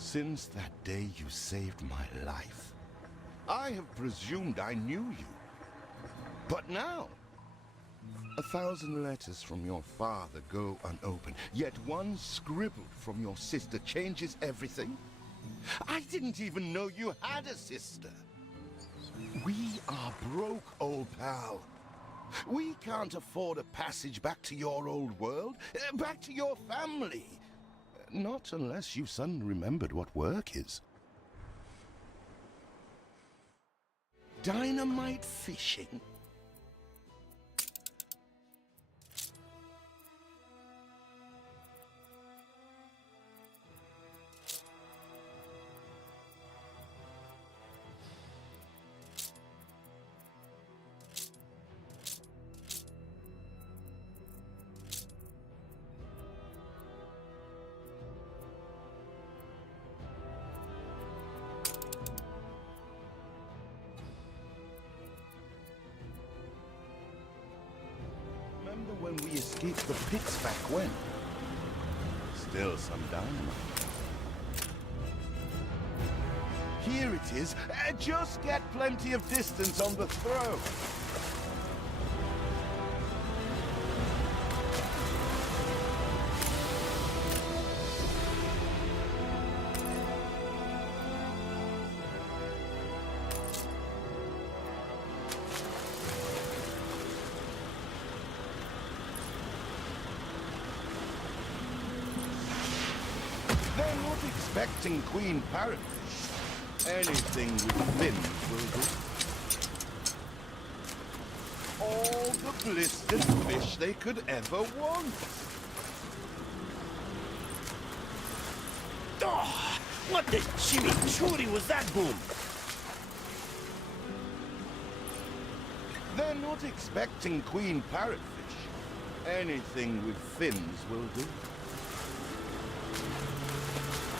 Since that day you saved my life, I have presumed I knew you. But now, 1,000 letters from your father go unopened, yet one scribble from your sister changes everything. I didn't even know you had a sister. We are broke, old pal. We can't afford a passage back to your old world, back to your family. Not unless you suddenly remembered what work is. Dynamite fishing? Remember when we escaped the pits back when? Still some dynamite. Here it is. Just get plenty of distance on the throw. They're not expecting Queen Parrotfish. Anything with fins will do. All the blistered fish they could ever want. Oh, what the chimichurri was that boom? They're not expecting Queen Parrotfish. Anything with fins will do.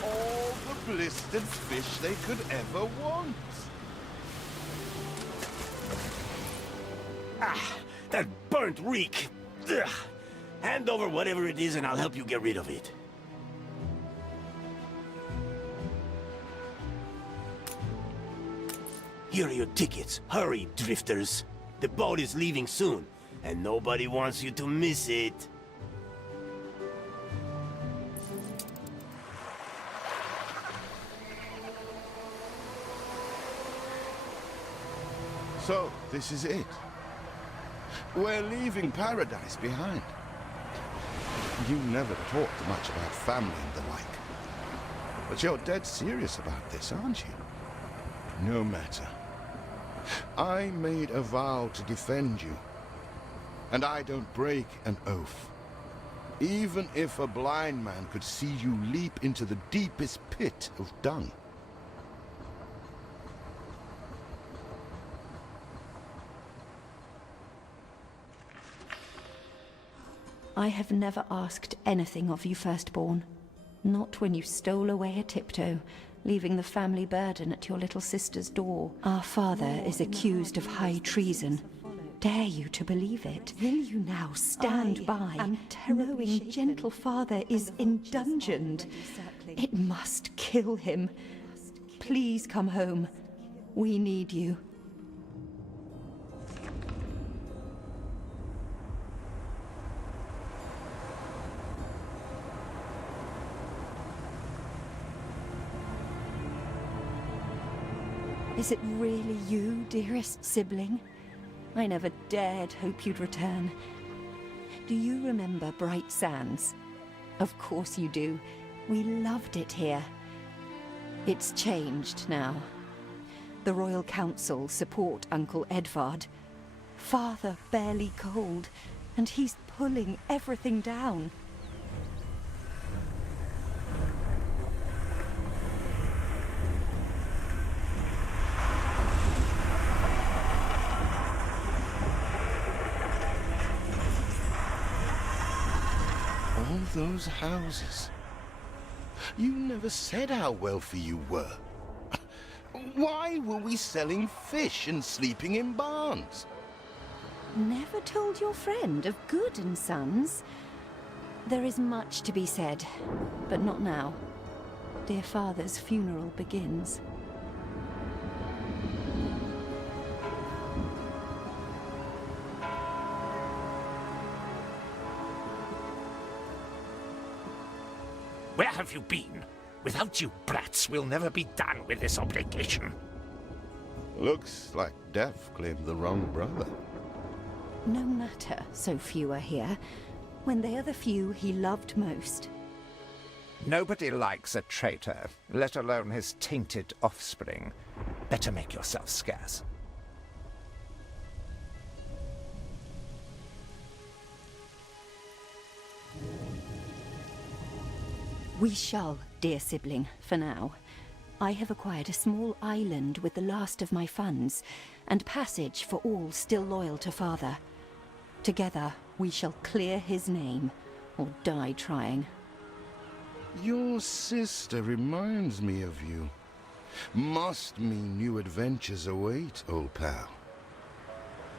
All the blistered fish they could ever want. Ah, that burnt reek. Ugh. Hand over whatever it is and I'll help you get rid of it. Here are your tickets. Hurry, drifters. The boat is leaving soon, and nobody wants you to miss it. So, this is it. We're leaving paradise behind. You never talked much about family and the like. But you're dead serious about this, aren't you? No matter. I made a vow to defend you. And I don't break an oath. Even if a blind man could see you leap into the deepest pit of dung. I have never asked anything of you, firstborn. Not when you stole away a tiptoe, leaving the family burden at your little sister's door. Our father is accused of high treason. Dare you to believe it? Will you now stand by, knowing gentle father is indungeoned? It must kill him. Please come home. We need you. Is it really you, dearest sibling? I never dared hope you'd return. Do you remember Bright Sands? Of course you do. We loved it here. It's changed now. The Royal Council support Uncle Edvard. Father barely cold, and he's pulling everything down. All those houses. You never said how wealthy you were. Why were we selling fish and sleeping in barns? Never told your friend of Good and Sons? There is much to be said, but not now. dear father's funeral begins. Where have you been? Without you brats, we'll never be done with this obligation. Looks like Death claimed the wrong brother. No matter, so few are here, when they are the few he loved most. Nobody likes a traitor, let alone his tainted offspring. Better make yourself scarce. We shall, dear sibling, for now. I have acquired a small island with the last of my funds, and passage for all still loyal to father. Together, we shall clear his name, or die trying. Your sister reminds me of you. Must mean new adventures await, old pal.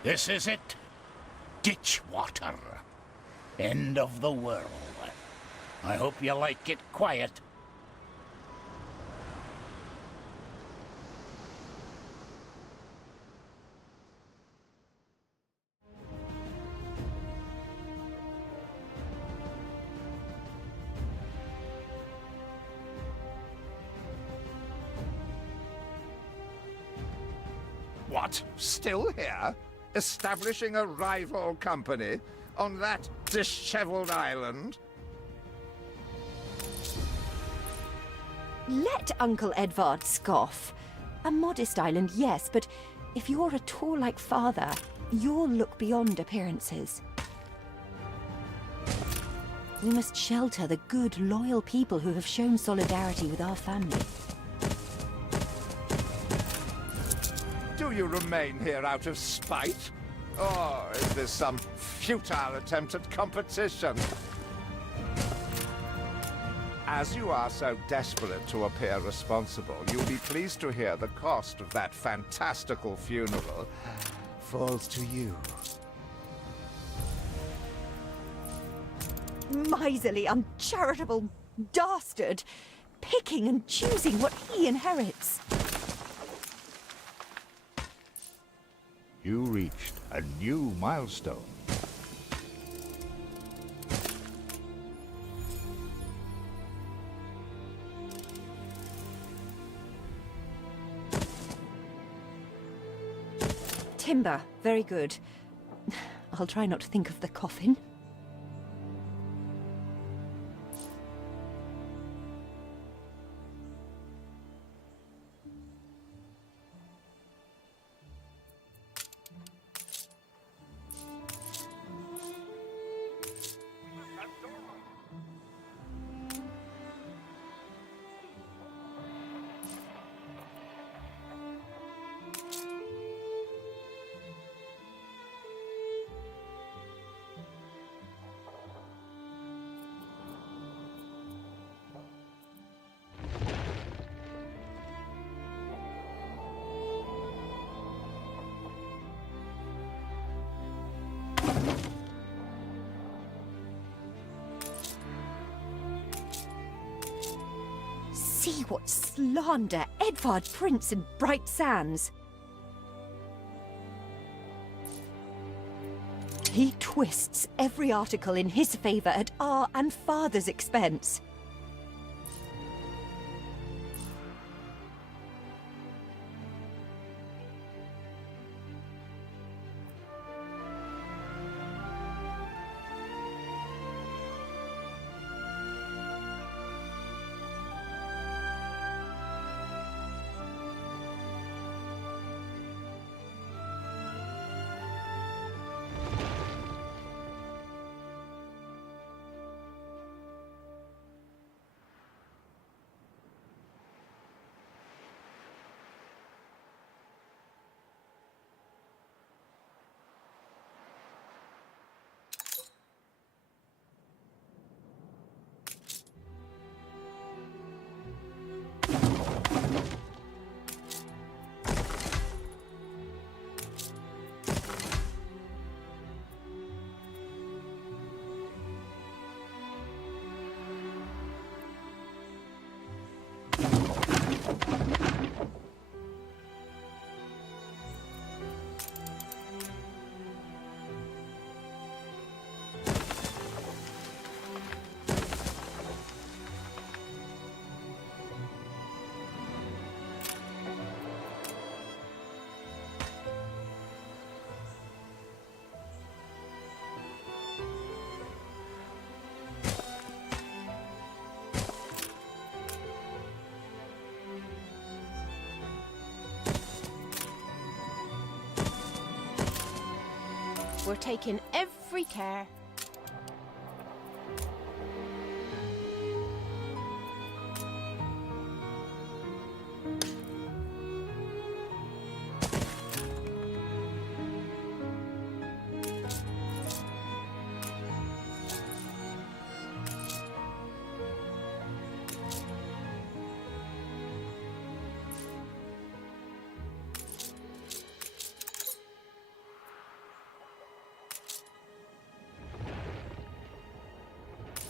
This is it. Ditch water. End of the world. I hope you like it quiet. What? Still here? Establishing a rival company? On that disheveled island? Let Uncle Edvard scoff. A modest island, yes, but if you're at all like father, you'll look beyond appearances. We must shelter the good, loyal people who have shown solidarity with our family. Do you remain here out of spite? Or is this some futile attempt at competition? As you are so desperate to appear responsible, you'll be pleased to hear the cost of that fantastical funeral falls to you. Miserly, uncharitable dastard! Picking and choosing what he inherits. You reached a new milestone. Timber, very good. I'll try not to think of the coffin. See what slander Edvard prints in Bright Sands. He twists every article in his favor at our and father's expense. We're taking every care.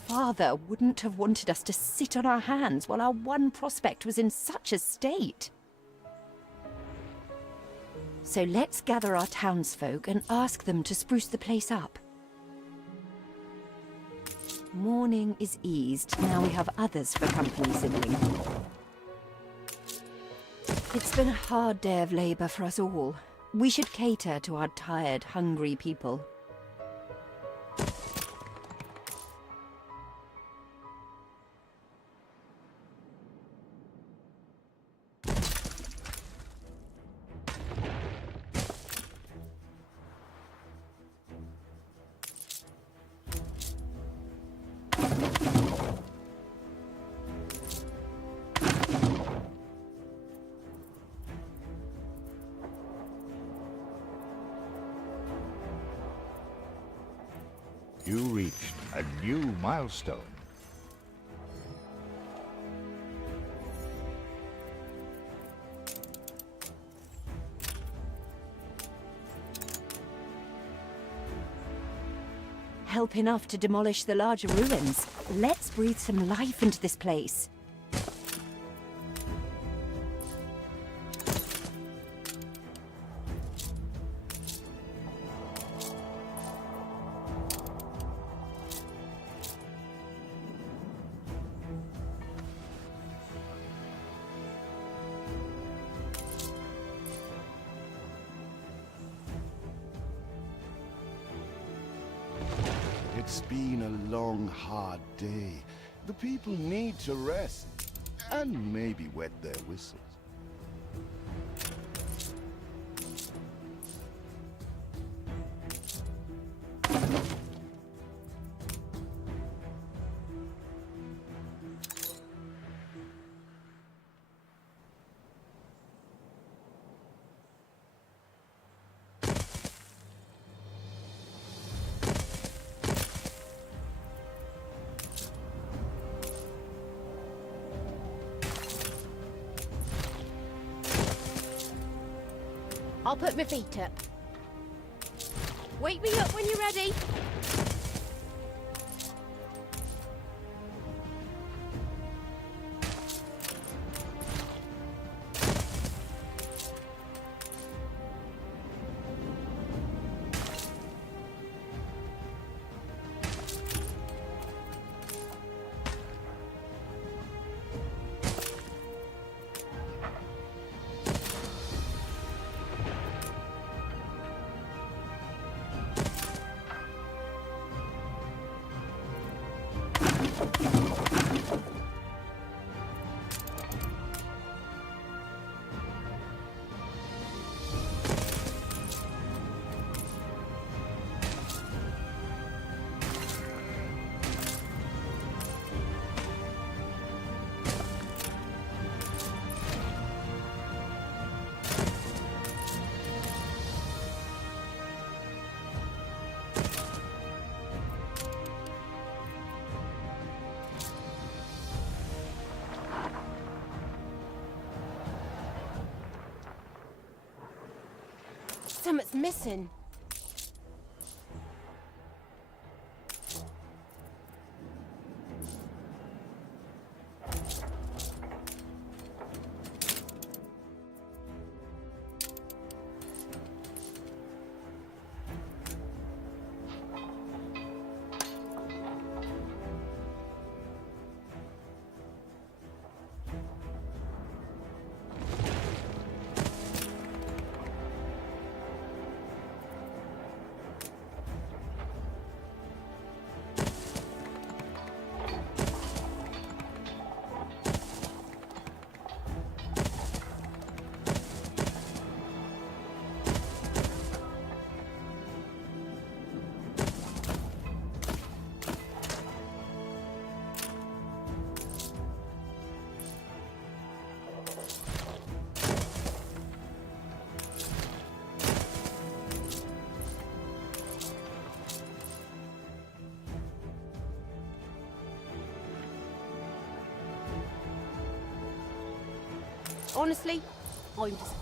Father wouldn't have wanted us to sit on our hands while our one prospect was in such a state. So let's gather our townsfolk and ask them to spruce the place up. Mourning is eased, now we have others for company, sibling. It's been a hard day of labor for us all. We should cater to our tired, hungry people. You reached a new milestone. Help enough to demolish the larger ruins. Let's breathe some life into this place. It's been a long, hard day. The people need to rest and maybe wet their whistles. I'll put my feet up. Wake me up when you're ready. Something's missing. Honestly, I'm just...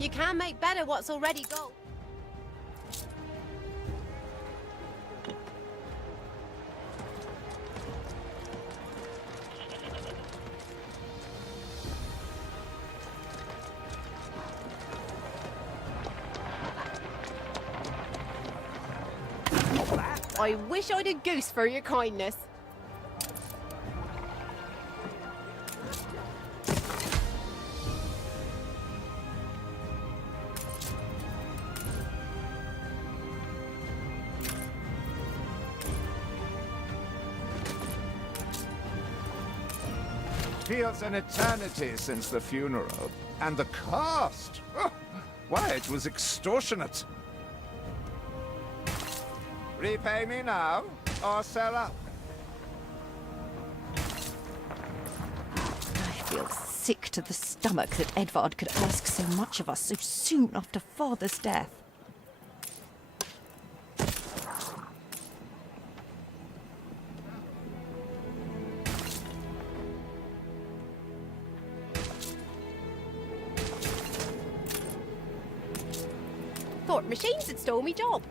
You can't make better what's already gold. I wish I'd a goose for your kindness. Feels an eternity since the funeral. And the cost! Oh, why, it was extortionate. Repay me now, or sell up. I feel sick to the stomach that Edvard could ask so much of us so soon after Father's death. Thought machines had stole me job.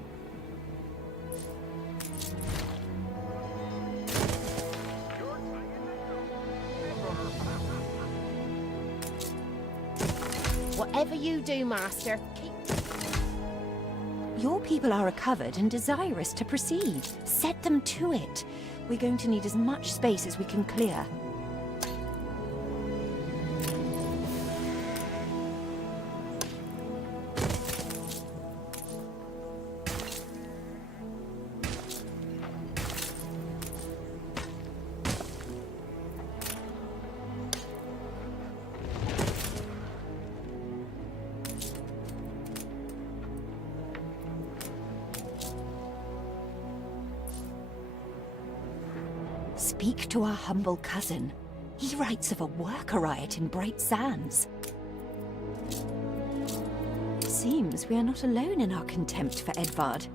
Whatever you do, Master, keep... Your people are recovered and desirous to proceed. Set them to it. We're going to need as much space as we can clear. Speak to our humble cousin. He writes of a worker riot in Bright Sands. It seems we are not alone in our contempt for Edvard.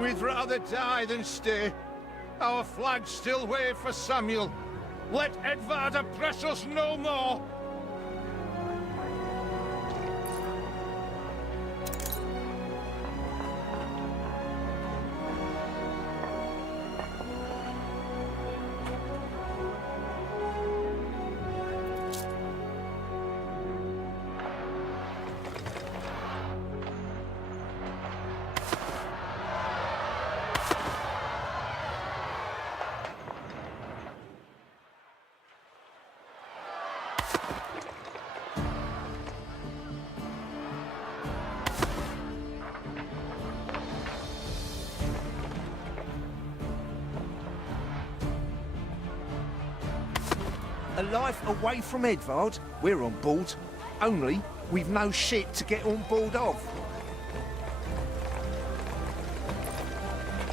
We'd rather die than stay. Our flags still wave for Samuel. Let Edvard oppress us no more! A life away from Edvard? We're on board. Only, we've no shit to get on board of.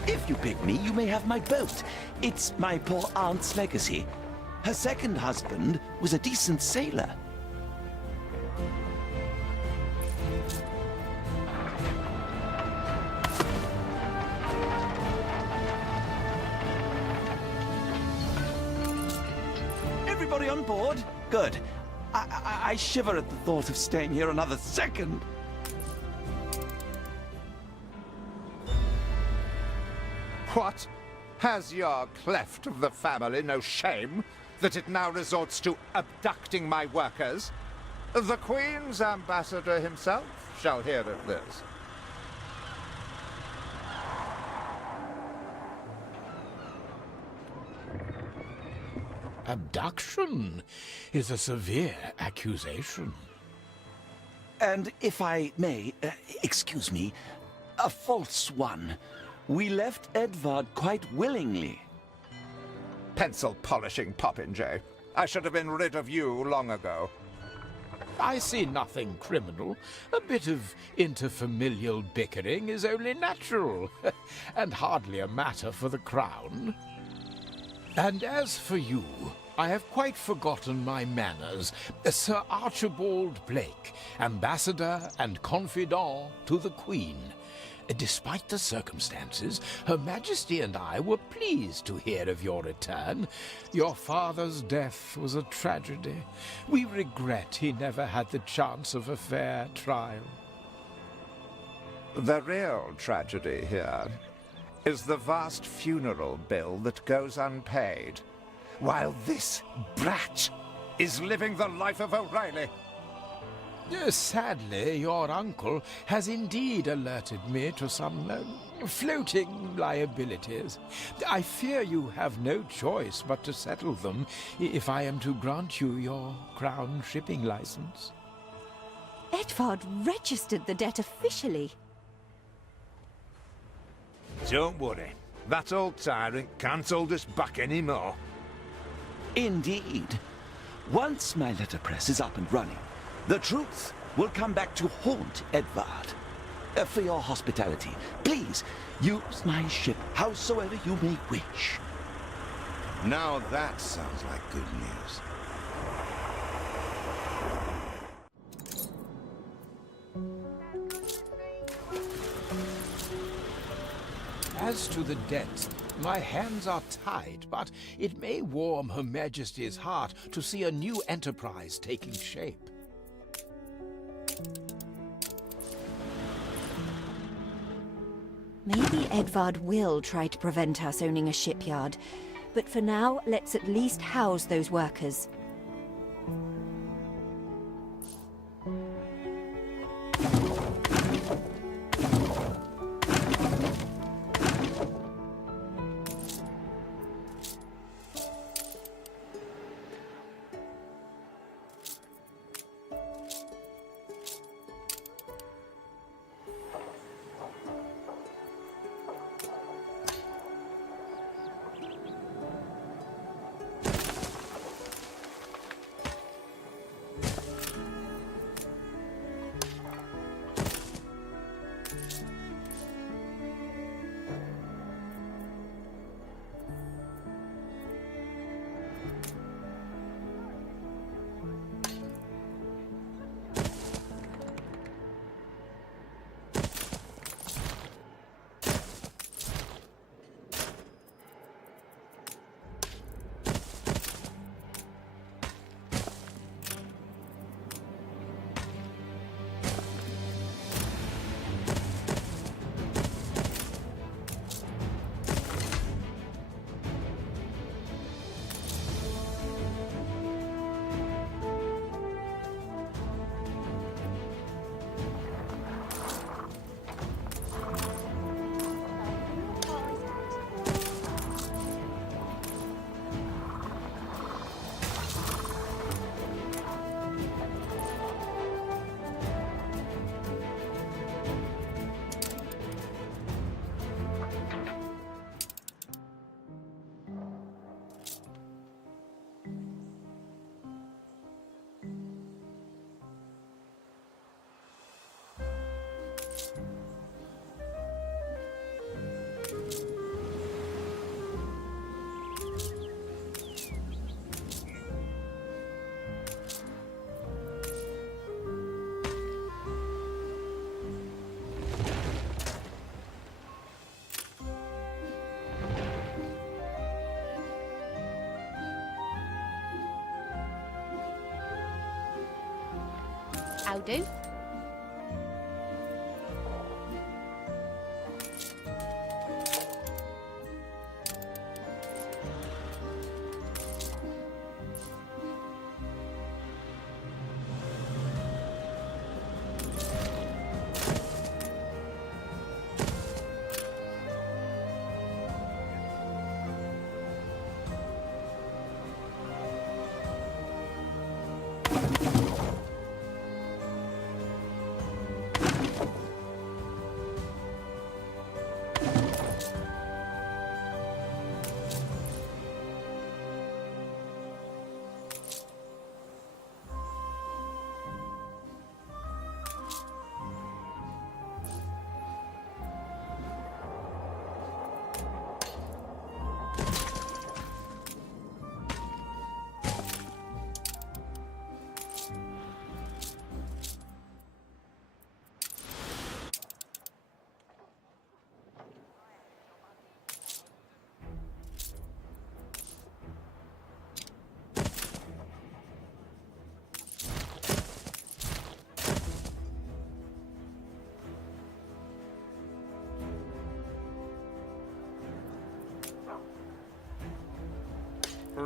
If you pick me, you may have my boat. It's my poor aunt's legacy. Her second husband was a decent sailor. Everybody on board? Good. I shiver at the thought of staying here another second. What? Has your cleft of the family no shame that it now resorts to abducting my workers? The Queen's ambassador himself shall hear of this. Abduction is a severe accusation. And if I may, excuse me, a false one. We left Edvard quite willingly. Pencil polishing popinjay. I should have been rid of you long ago. I see nothing criminal. A bit of interfamilial bickering is only natural, and hardly a matter for the crown. And as for you, I have quite forgotten my manners. Sir Archibald Blake, ambassador and confidant to the Queen. Despite the circumstances, Her Majesty and I were pleased to hear of your return. Your father's death was a tragedy. We regret he never had the chance of a fair trial. The real tragedy here is the vast funeral bill that goes unpaid, while this brat is living the life of O'Reilly. Sadly, your uncle has indeed alerted me to some floating liabilities. I fear you have no choice but to settle them if I am to grant you your crown shipping license. Edvard registered the debt officially. Don't worry. That old tyrant can't hold us back anymore. Indeed. Once my letterpress is up and running, the truth will come back to haunt Edvard. For your hospitality, please use my ship howsoever you may wish. Now that sounds like good news. As to the debt, my hands are tied, but it may warm Her Majesty's heart to see a new enterprise taking shape. Maybe Edvard will try to prevent us owning a shipyard, but for now, let's at least house those workers. How do?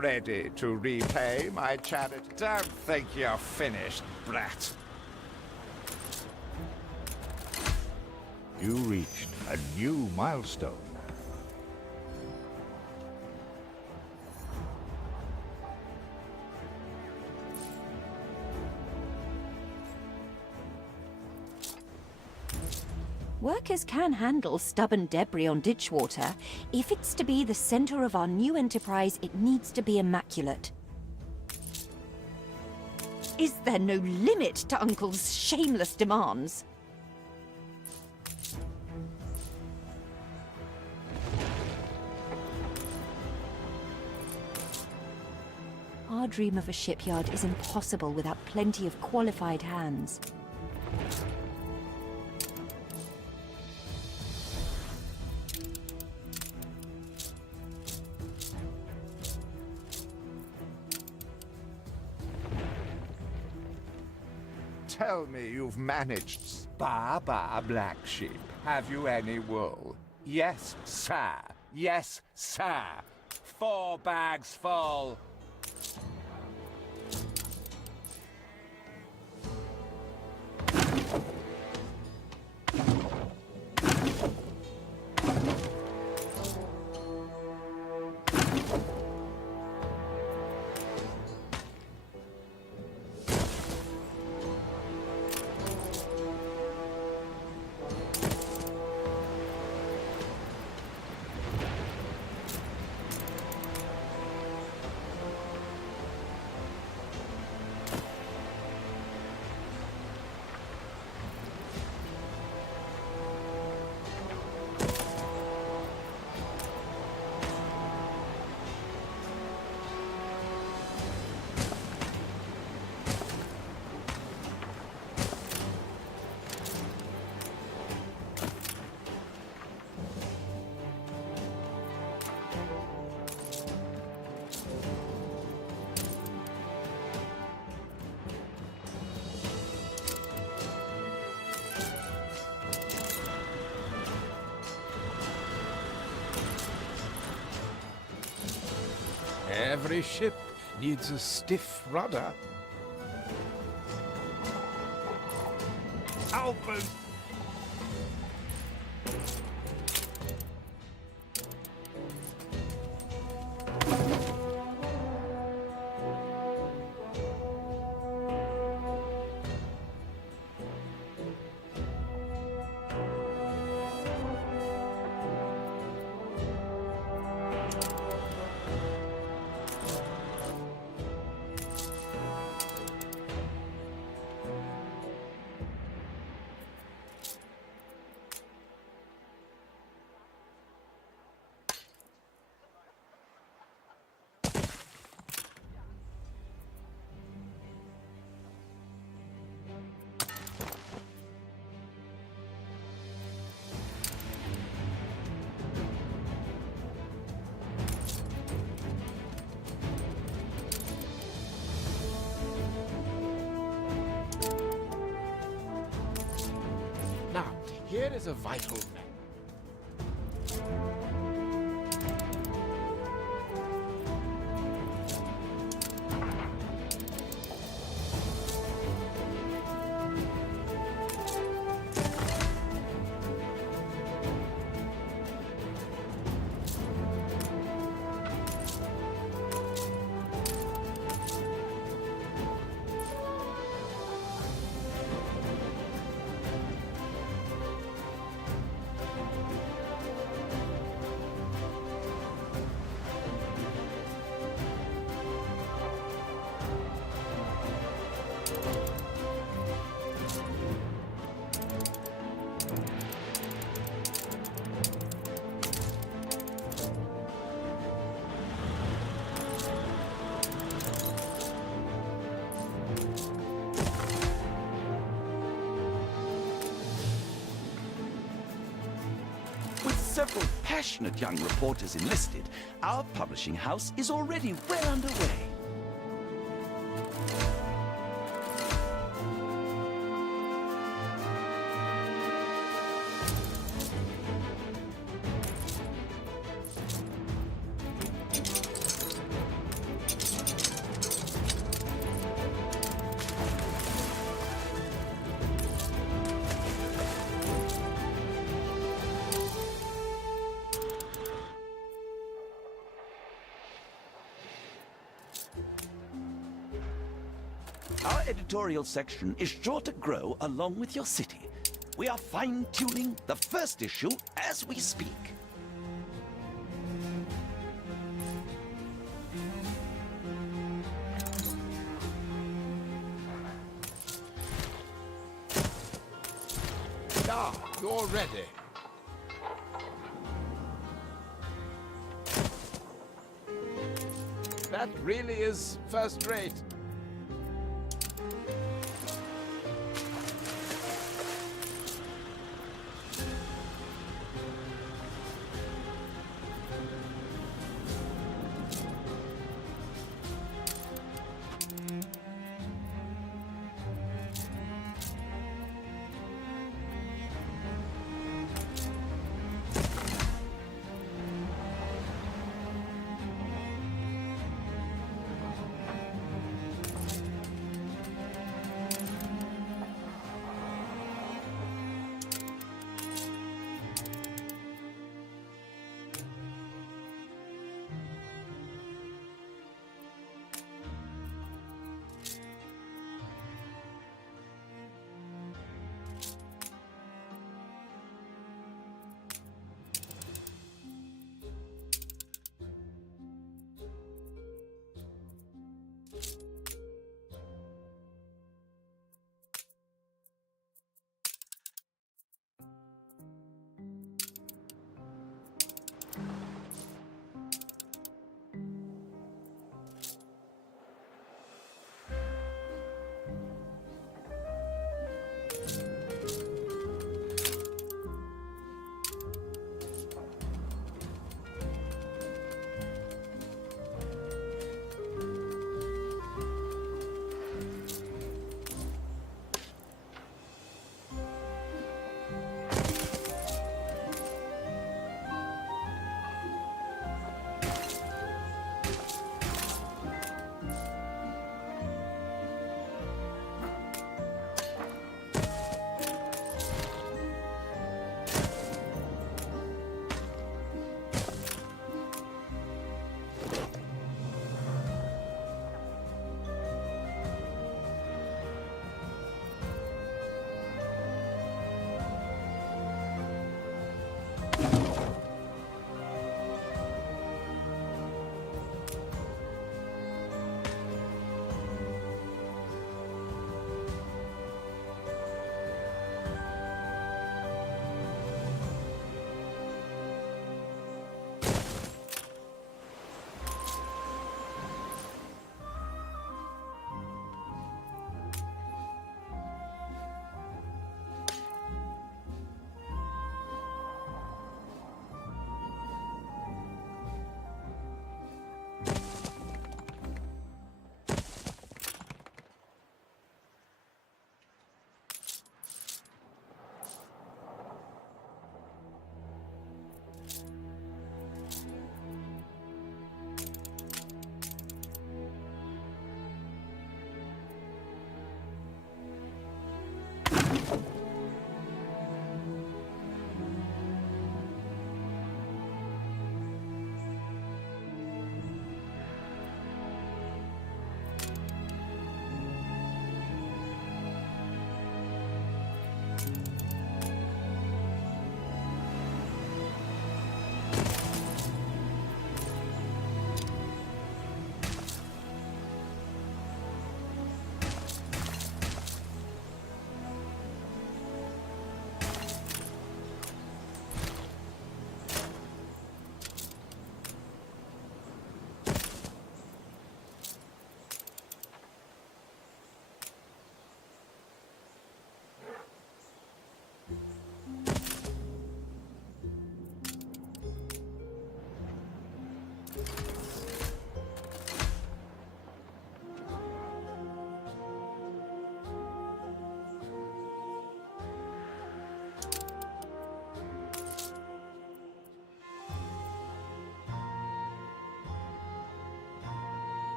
ready to repay my charity. Don't think you're finished, brat. You reached a new milestone. Workers can handle stubborn debris on ditch water. If it's to be the center of our new enterprise, it needs to be immaculate. Is there no limit to Uncle's shameless demands? Our dream of a shipyard is impossible without plenty of qualified hands. Tell me you've managed. Ba, black sheep. Have you any wool? Yes, sir. Yes, sir. 4 bags full. Every ship needs a stiff rudder. Open! Now, here is a vital map. With several passionate young reporters enlisted, our publishing house is already well underway. Our editorial section is sure to grow along with your city. We are fine-tuning the first issue as we speak. Ah, you're ready. That really is first rate.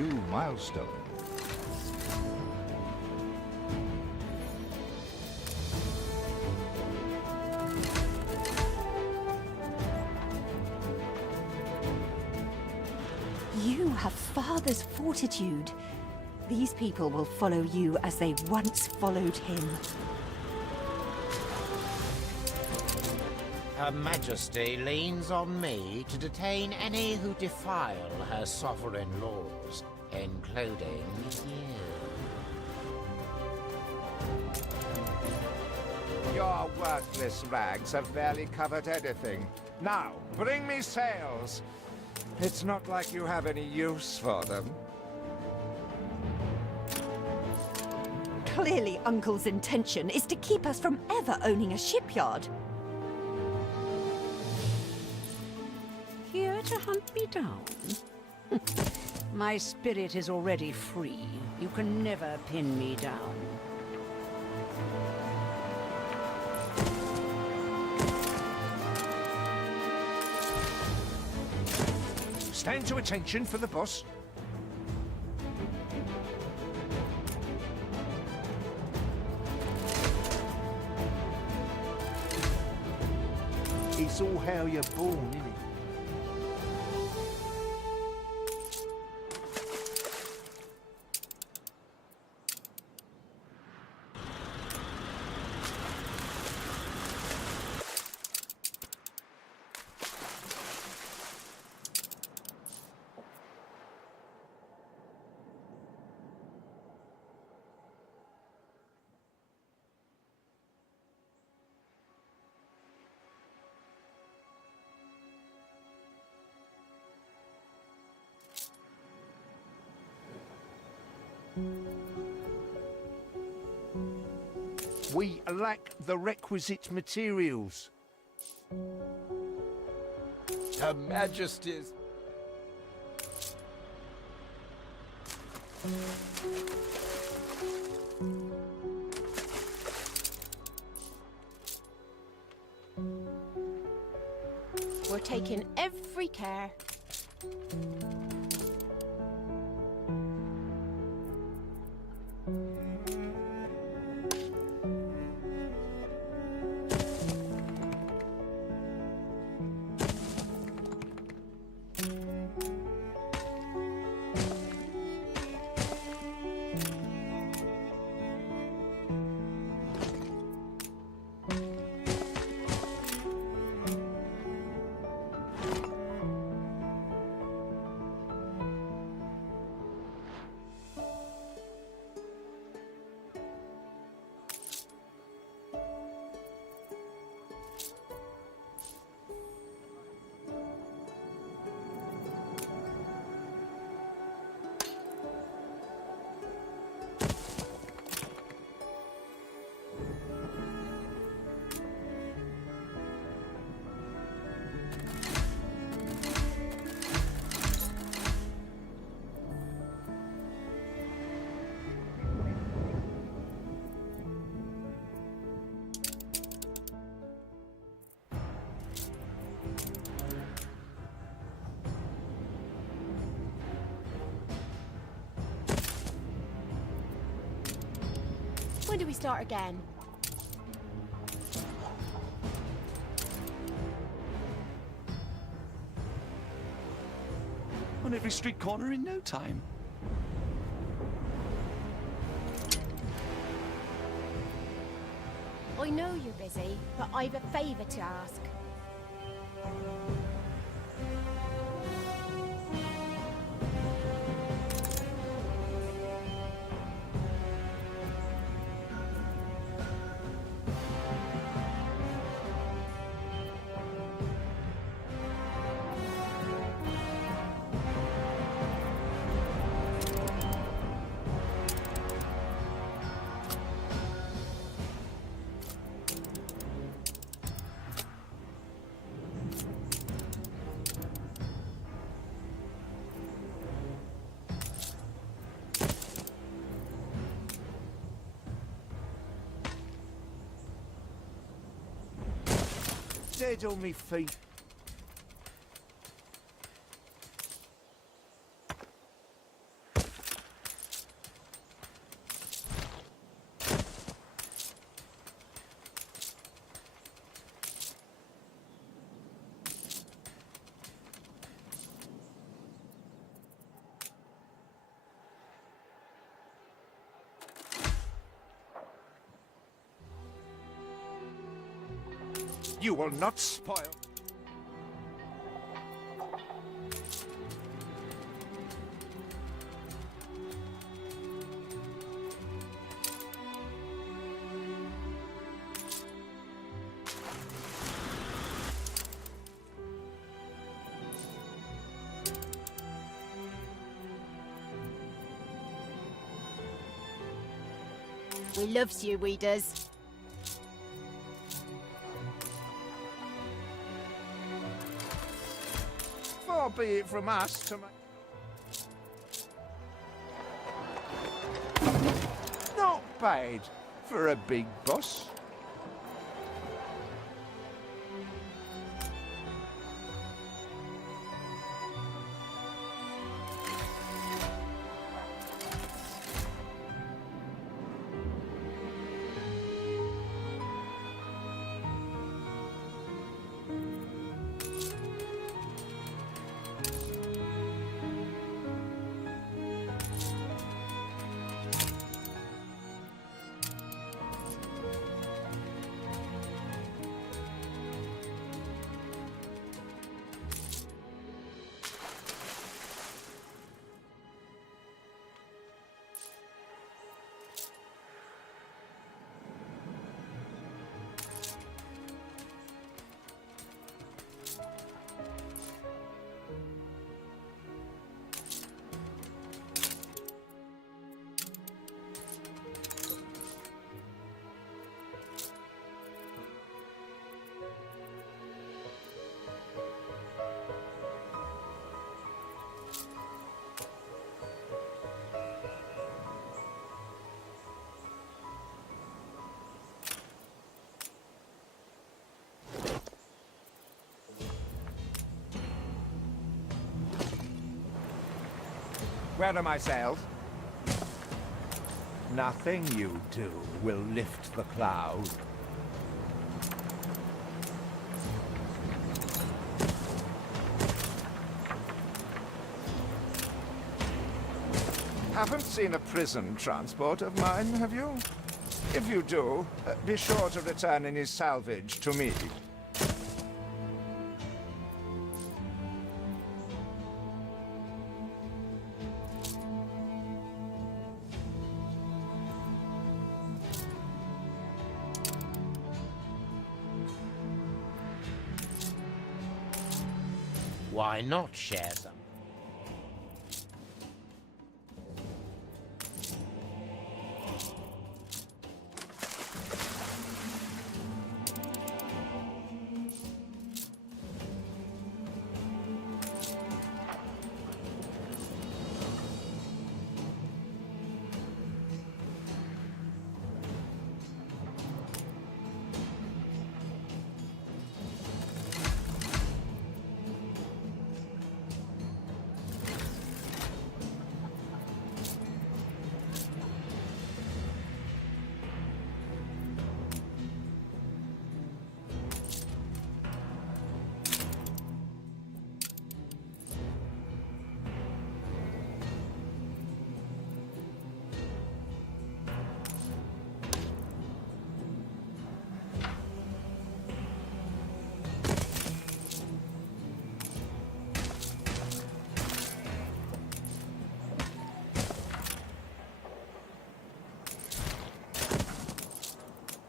new milestone. You have father's fortitude. These people will follow you as they once followed him. Her Majesty leans on me to detain any who defile her sovereign laws, including you. Your worthless rags have barely covered anything. Now, bring me sails. It's not like you have any use for them. Clearly, Uncle's intention is to keep us from ever owning a shipyard. Here to hunt me down? My spirit is already free. You can never pin me down. Stand to attention for the boss. It's all how you're born, isn't it? We lack the requisite materials. Her Majesty's... We're taking every care. When do we start again? On every street corner in no time. I know you're busy, but I've a favour to ask. Dead on me feet. You will not spoil. We loves you, we does. Far be it from us to make... Not bad for a big boss. Where are my sails? Nothing you do will lift the cloud. Haven't seen a prison transport of mine, have you? If you do, be sure to return any salvage to me. Why not share some?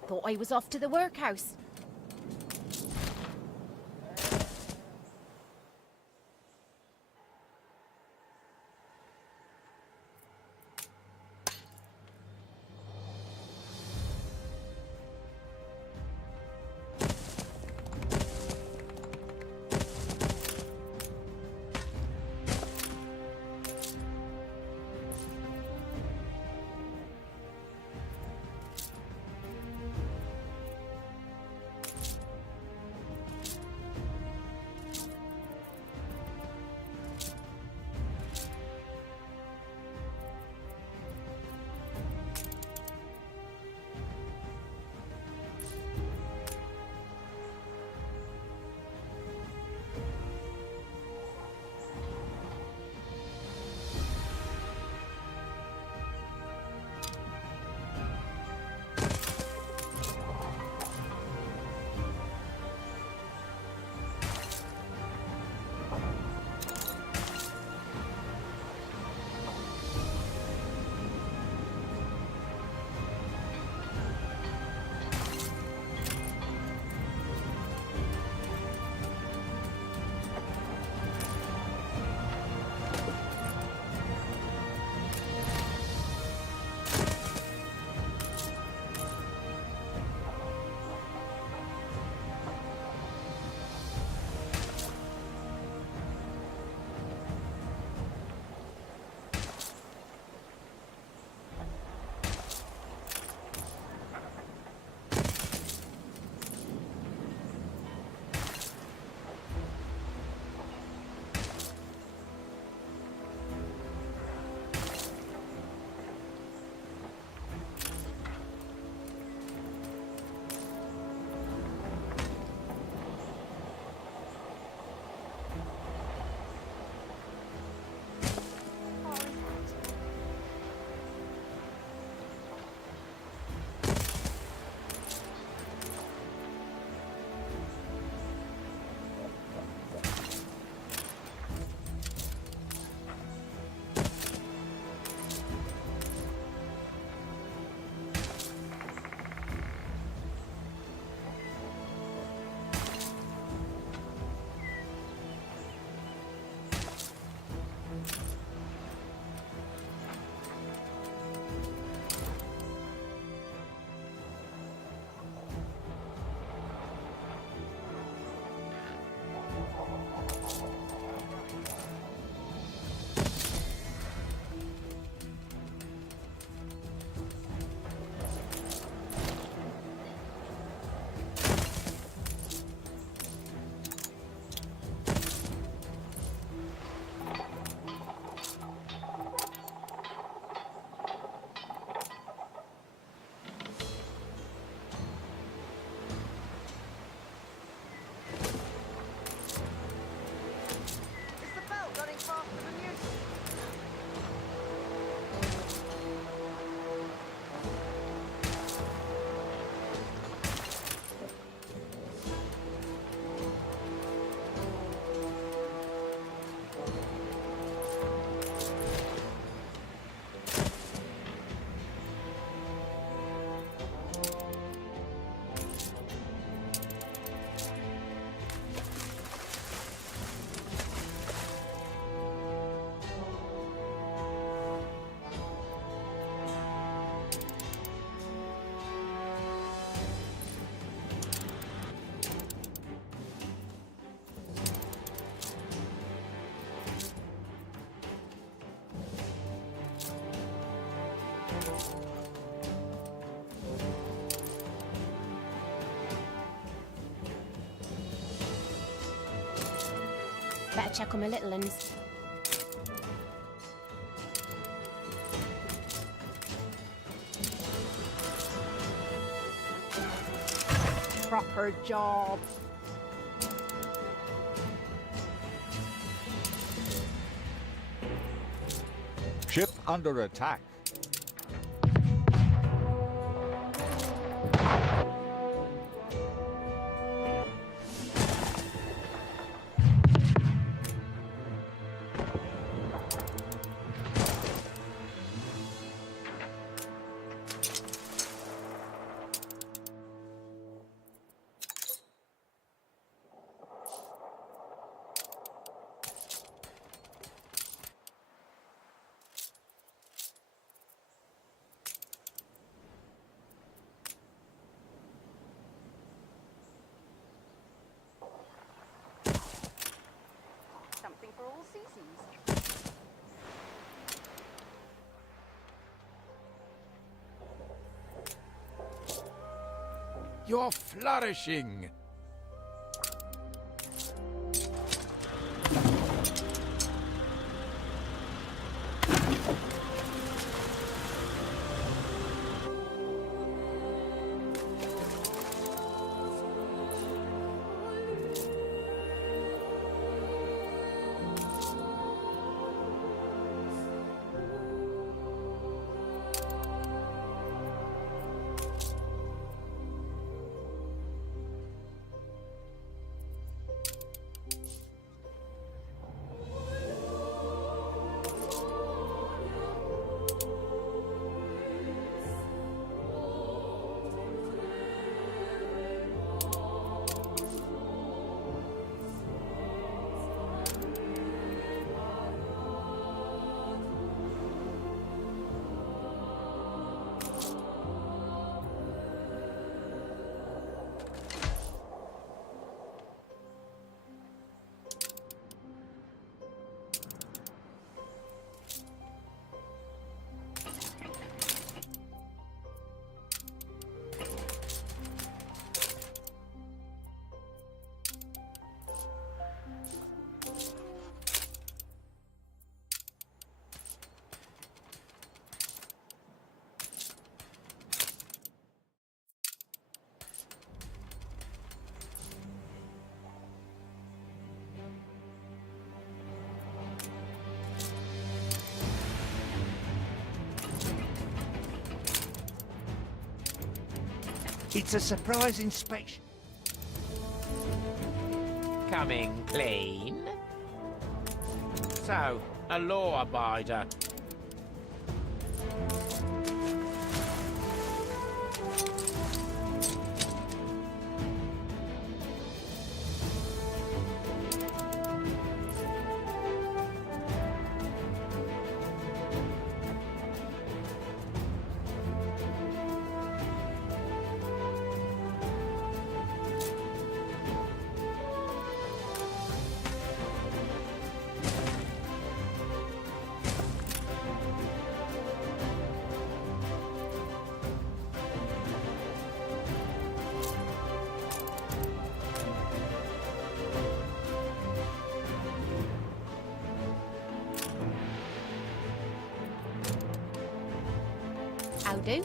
Thought I was off to the workhouse. Better check on my little uns. Proper job. Ship under attack. Something for all seasons. You're flourishing. It's a surprise inspection. Coming clean? So, a law-abider. How do?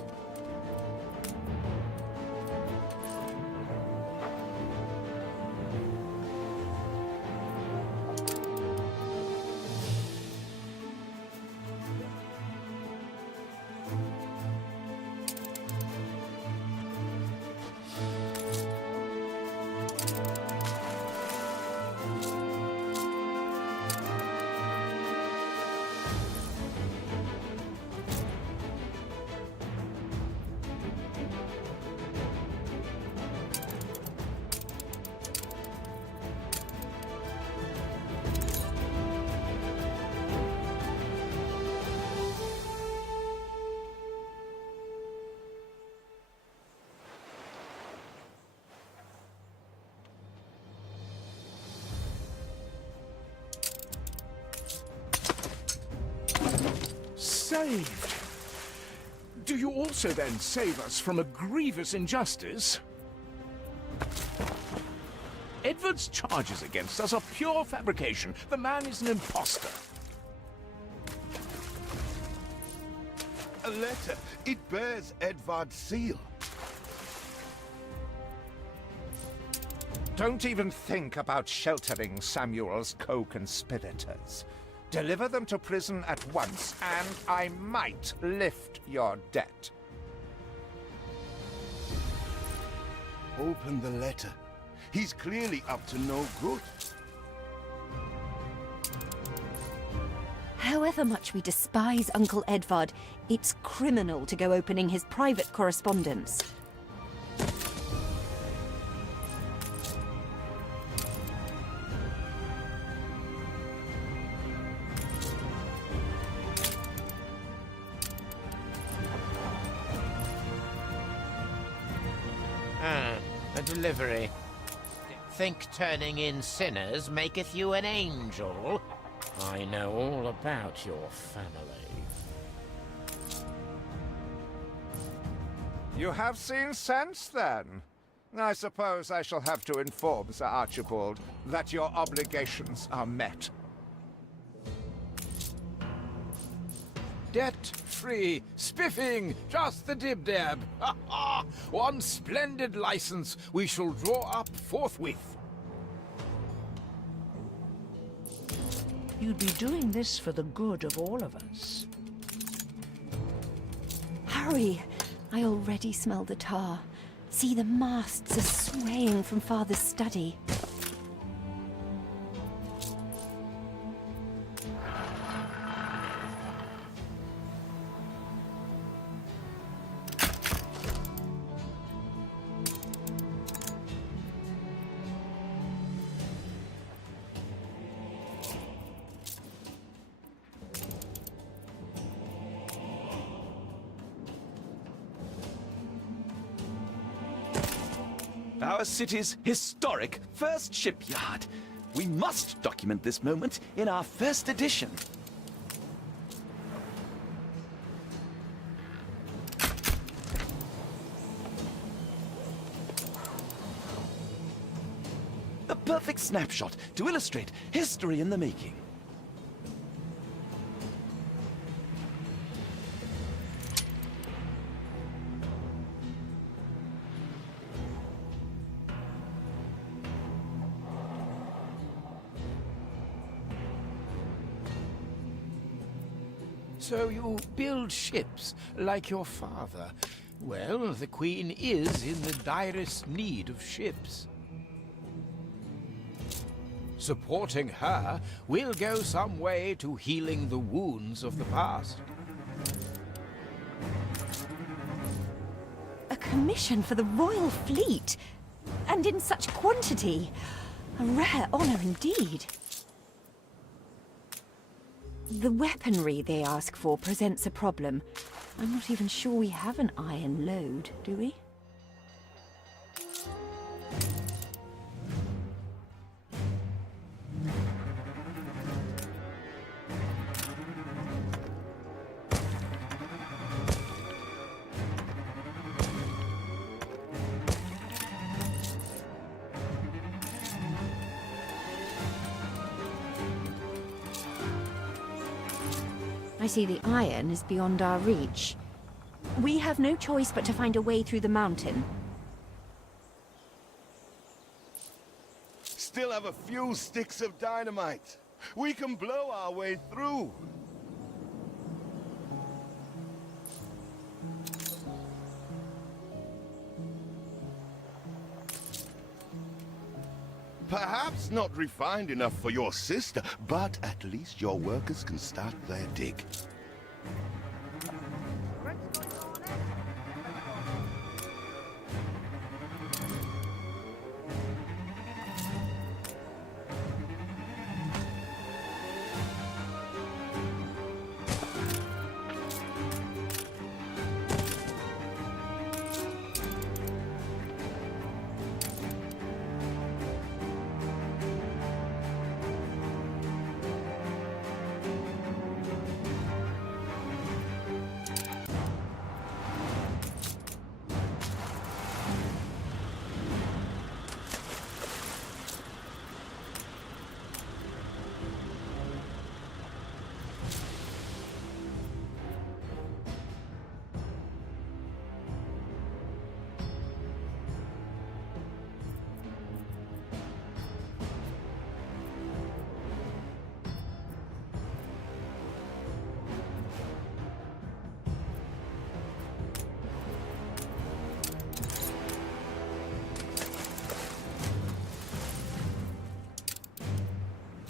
Saved! Do you also then save us from a grievous injustice? Edward's charges against us are pure fabrication. The man is an imposter. A letter. It bears Edvard's seal. Don't even think about sheltering Samuel's co-conspirators. Deliver them to prison at once, and I might lift your debt. Open the letter. He's clearly up to no good. However much we despise Uncle Edvard, it's criminal to go opening his private correspondence. A delivery. Think turning in sinners maketh you an angel? I know all about your family. You have seen sense, then? I suppose I shall have to inform Sir Archibald that your obligations are met. Debt-free, spiffing, just the dib-dab. Ha ha! One splendid license we shall draw up forthwith. You'd be doing this for the good of all of us. Hurry! I already smell the tar. See, the masts are swaying from Father's study. Our city's historic first shipyard. We must document this moment in our first edition. A perfect snapshot to illustrate history in the making. So you build ships like your father. Well, the Queen is in the direst need of ships. Supporting her will go some way to healing the wounds of the past. A commission for the Royal Fleet! And in such quantity! A rare honor indeed. The weaponry they ask for presents a problem. I'm not even sure we have an iron load, do we? I see the iron is beyond our reach. We have no choice but to find a way through the mountain. Still have a few sticks of dynamite. We can blow our way through. Perhaps not refined enough for your sister, but at least your workers can start their dig.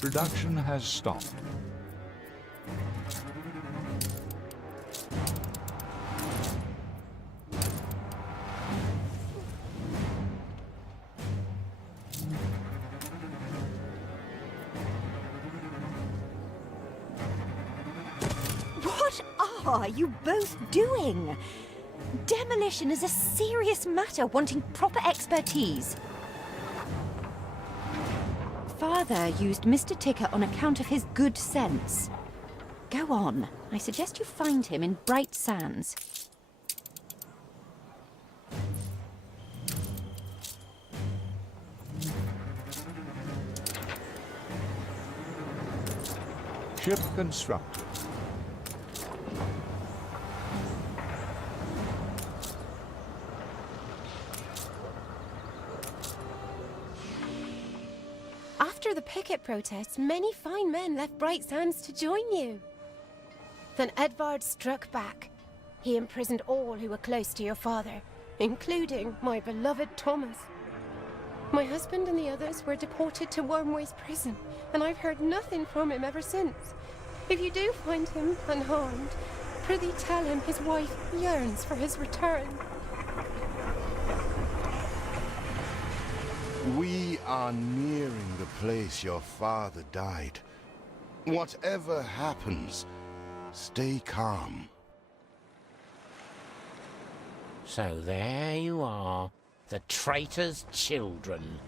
Production has stopped. What are you both doing? Demolition is a serious matter wanting proper expertise. Father used Mr. Ticker on account of his good sense. Go on. I suggest you find him in Bright Sands. Ship constructed. After the picket protests, many fine men left Bright Sands to join you. Then Edvard struck back. He imprisoned all who were close to your father, including my beloved Thomas. My husband and the others were deported to Wormway's prison, and I've heard nothing from him ever since. If you do find him unharmed, prithee tell him his wife yearns for his return. We are nearing the place your father died. Whatever happens, stay calm. So there you are, the traitor's children.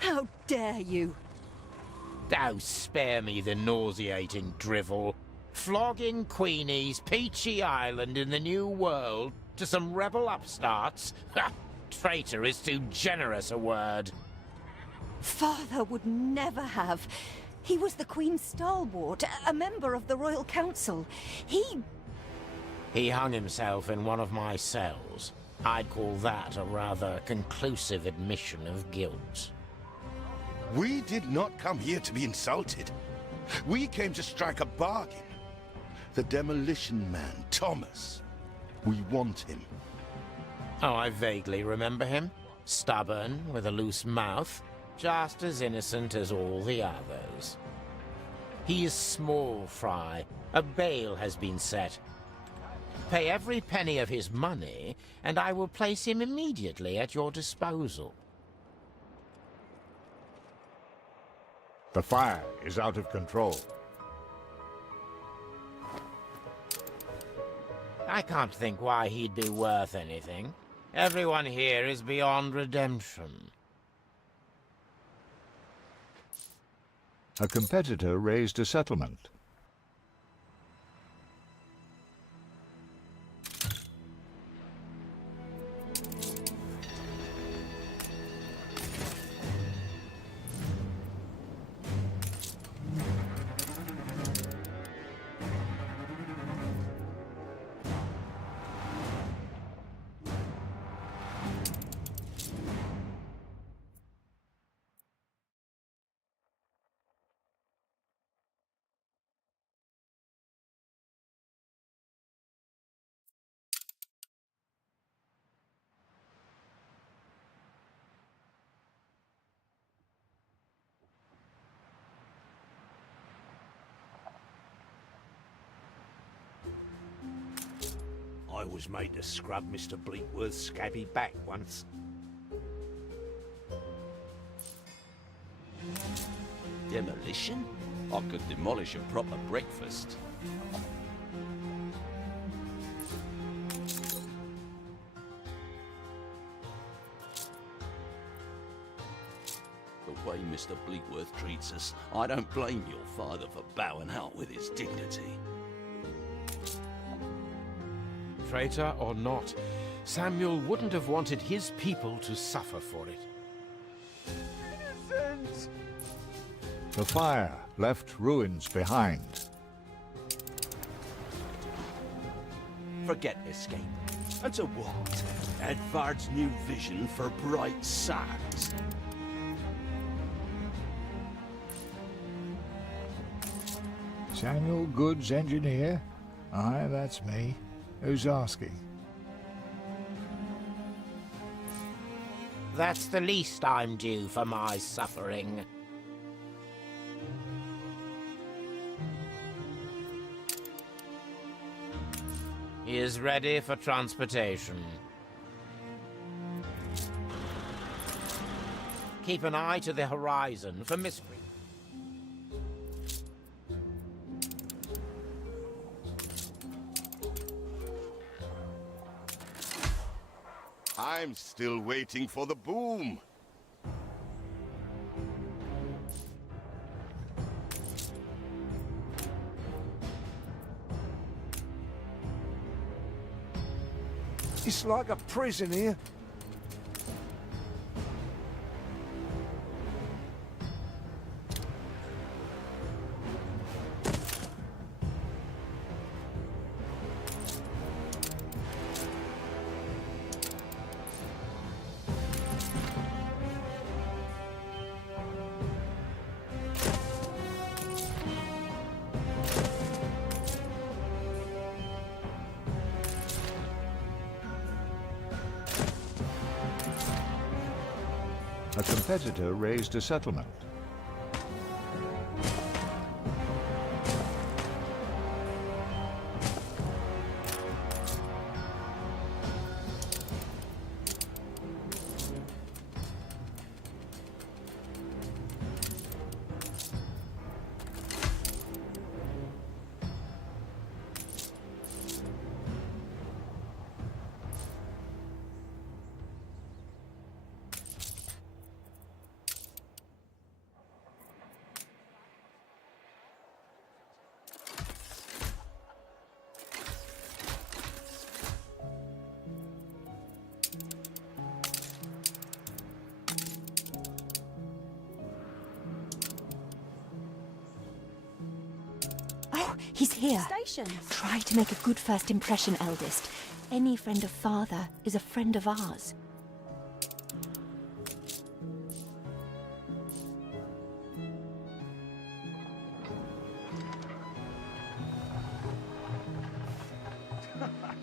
How dare you? Oh, spare me the nauseating drivel. Flogging Queenie's peachy island in the New World to some rebel upstarts? Ha! Traitor is too generous a word. Father would never have. He was the Queen's stalwart, a member of the Royal Council. He hung himself in one of my cells. I'd call that a rather conclusive admission of guilt. We did not come here to be insulted. We came to strike a bargain. The demolition man, Thomas. We want him. Oh, I vaguely remember him. Stubborn, with a loose mouth, just as innocent as all the others. He is small fry. A bail has been set. Pay every penny of his money, and I will place him immediately at your disposal. The fire is out of control. I can't think why he'd be worth anything. Everyone here is beyond redemption. A competitor raised a settlement. I was made to scrub Mr. Bleakworth's scabby back once. Demolition? I could demolish a proper breakfast. The way Mr. Bleakworth treats us, I don't blame your father for bowing out with his dignity. Traitor or not, Samuel wouldn't have wanted his people to suffer for it. Innocent! The fire left ruins behind. Forget escape. And to what? Edvard's new vision for Bright Sands. Samuel Goods, engineer? Aye, that's me. Who's asking? That's the least I'm due for my suffering. He is ready for transportation. Keep an eye to the horizon for mystery. I'm still waiting for the boom. It's like a prison here. A competitor raised a settlement. Oh, he's here. Station. Try to make a good first impression, eldest. Any friend of father is a friend of ours.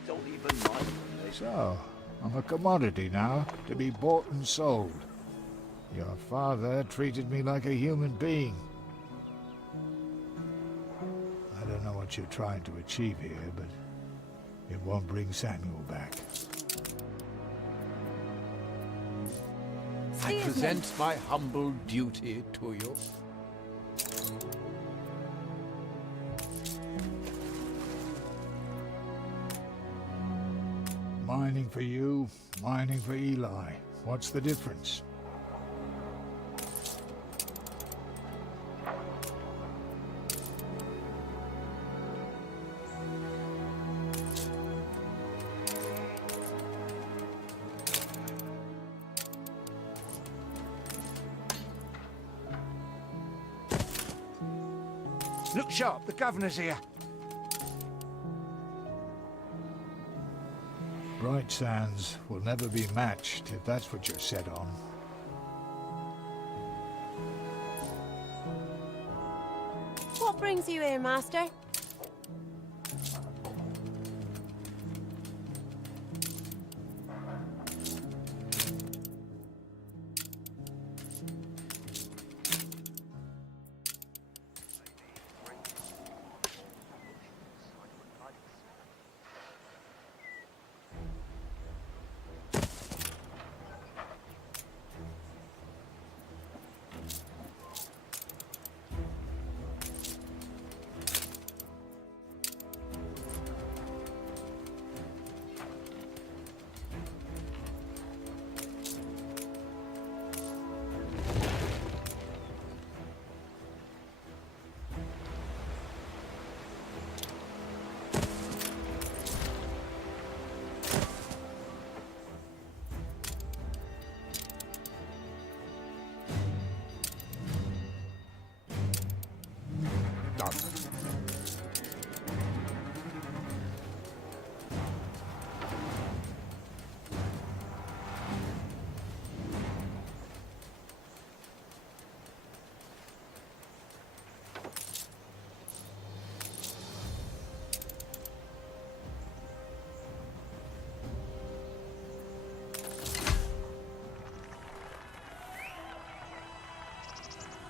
Don't even mind when they... So, I'm a commodity now, to be bought and sold. Your father treated me like a human being. I don't know what you're trying to achieve here, but it won't bring Samuel back. I present my humble duty to you. Mining for you, mining for Eli. What's the difference? Look sharp, the governor's here. Bright Sands will never be matched if that's what you're set on. What brings you here, Master? Done.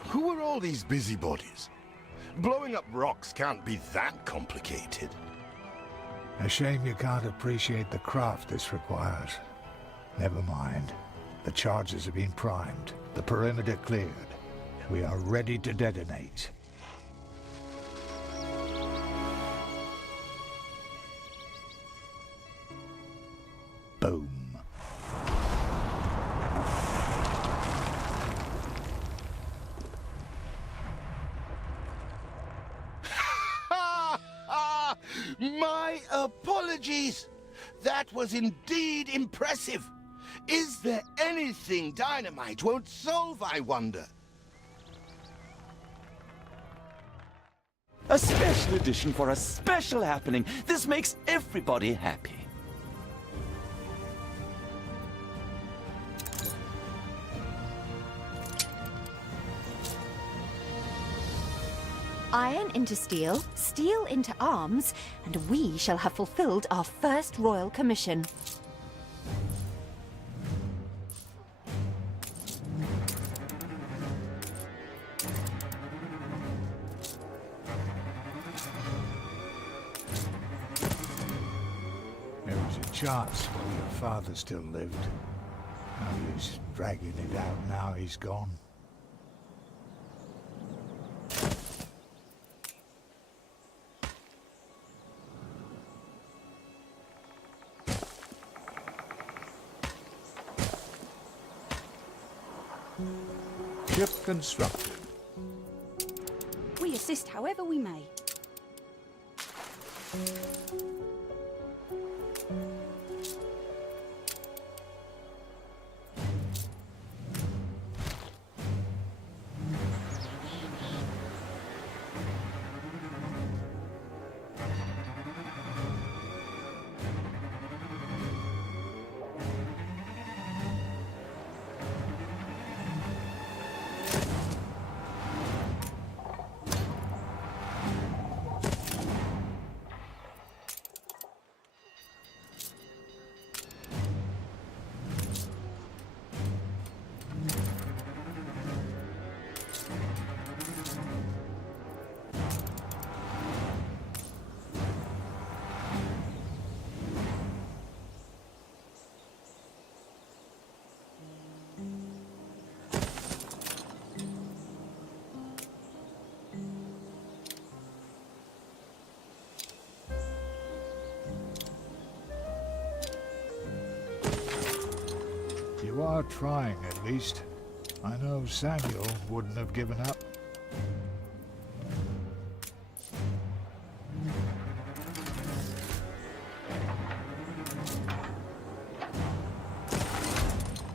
Who are all these busybodies? Blowing up rocks can't be that complicated. A shame you can't appreciate the craft this requires. Never mind. The charges have been primed. The perimeter cleared. We are ready to detonate. Boom. My apologies! That was indeed impressive. Is there anything dynamite won't solve, I wonder? A special edition for a special happening. This makes everybody happy. Iron into steel, steel into arms, and we shall have fulfilled our first royal commission. There was a chance while your father still lived. No use dragging it out now he's gone. Ship constructed. We assist however we may. You are trying, at least. I know Samuel wouldn't have given up.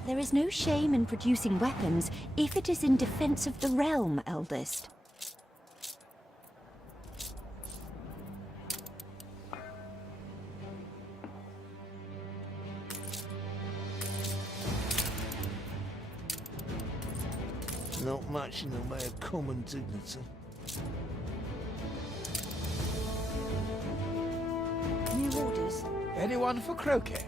There is no shame in producing weapons if it is in defense of the realm, eldest. Not much in the way of common dignity. New orders. Anyone for croquet?